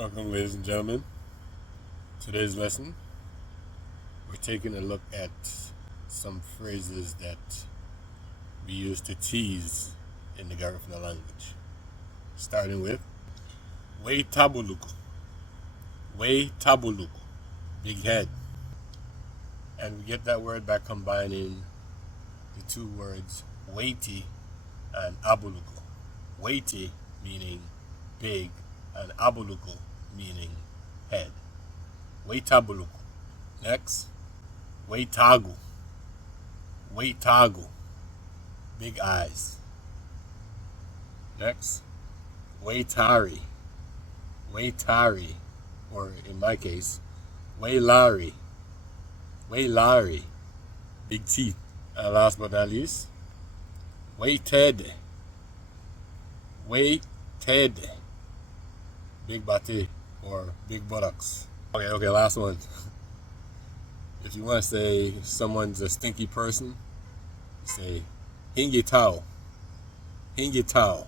Welcome, ladies and gentlemen. Today's lesson, we're taking a look at some phrases that we use to tease in the Garifuna language. Starting with, Way tabuluku. Way tabuluku. Big head. And we get that word by combining the two words weighty and abuluku. Weighty meaning big, and abuluku meaning head. Weitabuluku. Next, waitagu. Waitagu. Big eyes. Next, waitari. Waitari, or in my case, wailari. Wailari. Big teeth. And last but not least, waited. Waited. Big bate or big buttocks. Okay, last one. If you want to say someone's a stinky person, say hingi tao. Hingi tao.